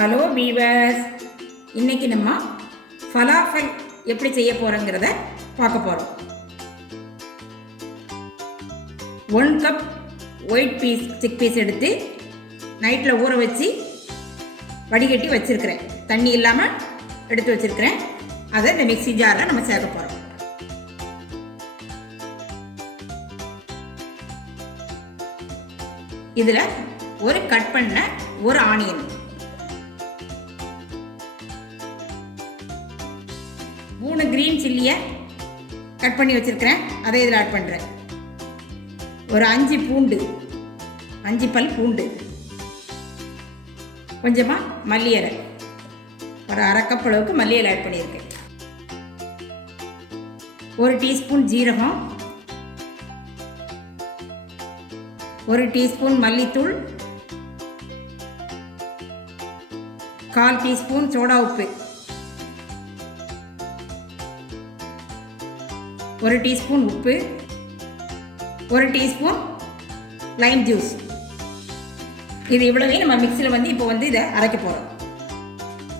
Hello viewers, இன்றைக்கி நம்ம falafel எப்படி செய்ய போகிறோங்கிறத பார்க்க போகிறோம். 1 கப் ஒயிட் பீஸ் சிக்பீஸ் எடுத்து நைட்டில் ஊற வச்சு வடிகட்டி வச்சுருக்கிறேன். தண்ணி இல்லாமல் எடுத்து வச்சுருக்கிறேன். அதை இந்த மிக்ஸி ஜாரில் நம்ம சேர்க்க போகிறோம். இதில் ஒரு கட் பண்ண ஒரு ஆனியன், 3 கிரீன் சில்லியை கட் பண்ணி வச்சுருக்கிறேன். அதை இதில் ஆட் பண்ணுறேன். ஒரு 5 பல் பூண்டு, கொஞ்சமாக மல்லி இலை, ஒரு 1/2 கப் அளவுக்கு மல்லி இலை ஆட் பண்ணியிருக்கேன். 1 டீஸ்பூன் ஜீரகம், 1 டீஸ்பூன் மல்லித்தூள், 1/4 டீஸ்பூன் சோடா உப்பு, 1 டீஸ்பூன் உப்பு, 1 டீஸ்பூன் லைம் ஜூஸ். இது இவ்வளவையும் நம்ம மிக்சியில் இப்போ இதை அரைக்க போகிறோம்.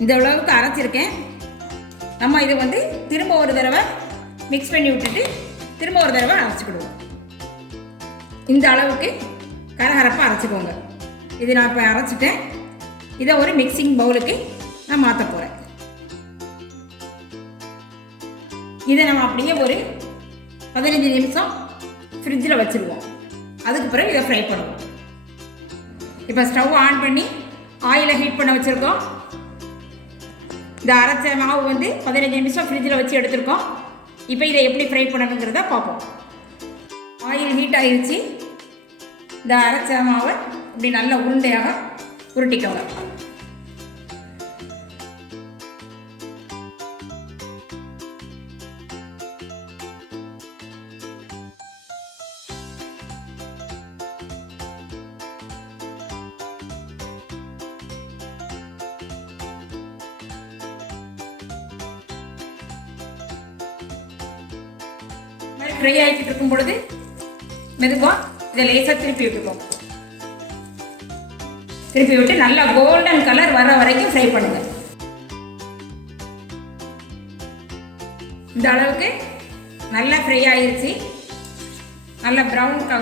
இந்த அளவுக்கு அரைச்சிருக்கேன். நம்ம இதை திரும்ப ஒரு தடவை மிக்ஸ் பண்ணி விட்டுட்டு திரும்ப ஒரு தடவை அரைச்சிக்கிடுவோம். இந்த அளவுக்கு கரகரப்பாக அரைச்சிக்கோங்க. இது நான் இப்போ அரைச்சிட்டேன். இதை ஒரு மிக்சிங் பவுலுக்கு நான் மாற்ற போகிறேன். இதை நம்ம அப்படியே ஒரு 15 நிமிஷம் ஃப்ரிட்ஜில் வச்சுருவோம். அதுக்கு பிறகு இதை ஃப்ரை பண்ணுவோம். இப்போ ஸ்டவ் ஆன் பண்ணி ஆயிலை ஹீட் பண்ண வச்சுருக்கோம். இந்த அரைச்ச மாவு 15 நிமிஷம் ஃப்ரிட்ஜில் வச்சு எடுத்துருக்கோம். இப்போ இதை எப்படி ஃப்ரை பண்ணணுங்கிறத பார்ப்போம். ஆயில் ஹீட் ஆகிடுச்சு. இந்த அரைச்ச மாவை இப்படி நல்ல உருண்டையாக உருட்டிக்கோங்க. ஃப்ரை ஆகிட்டு இருக்கும் பொழுது மெதுவாக இதை லேசாக திருப்பி விட்டுப்போம். திருப்பி விட்டு நல்லா கோல்டன் கலர் வர வரைக்கும் ஃப்ரை பண்ணுங்கள். இந்த அளவுக்கு நல்லா ஃப்ரை ஆகிடுச்சு. நல்லா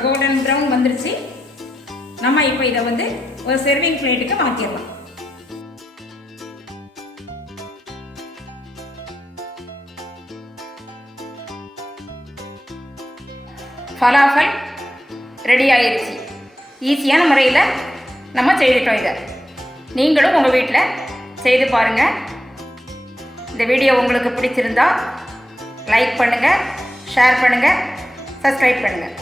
கோல்டன் ப்ரௌன் வந்துருச்சு. நம்ம இப்போ இதை ஒரு சர்விங் பிளேட்டுக்கு மாற்றிடலாம். ஃபலாஃபல் ரெடி ஆகிடுச்சு. ஈஸியான முறையில் நம்ம செய்துட்டோம். இதை நீங்களும் உங்கள் வீட்டில் செய்து பாருங்கள். இந்த வீடியோ உங்களுக்கு பிடிச்சிருந்தா லைக் பண்ணுங்கள், ஷேர் பண்ணுங்கள், சப்ஸ்கிரைப் பண்ணுங்கள்.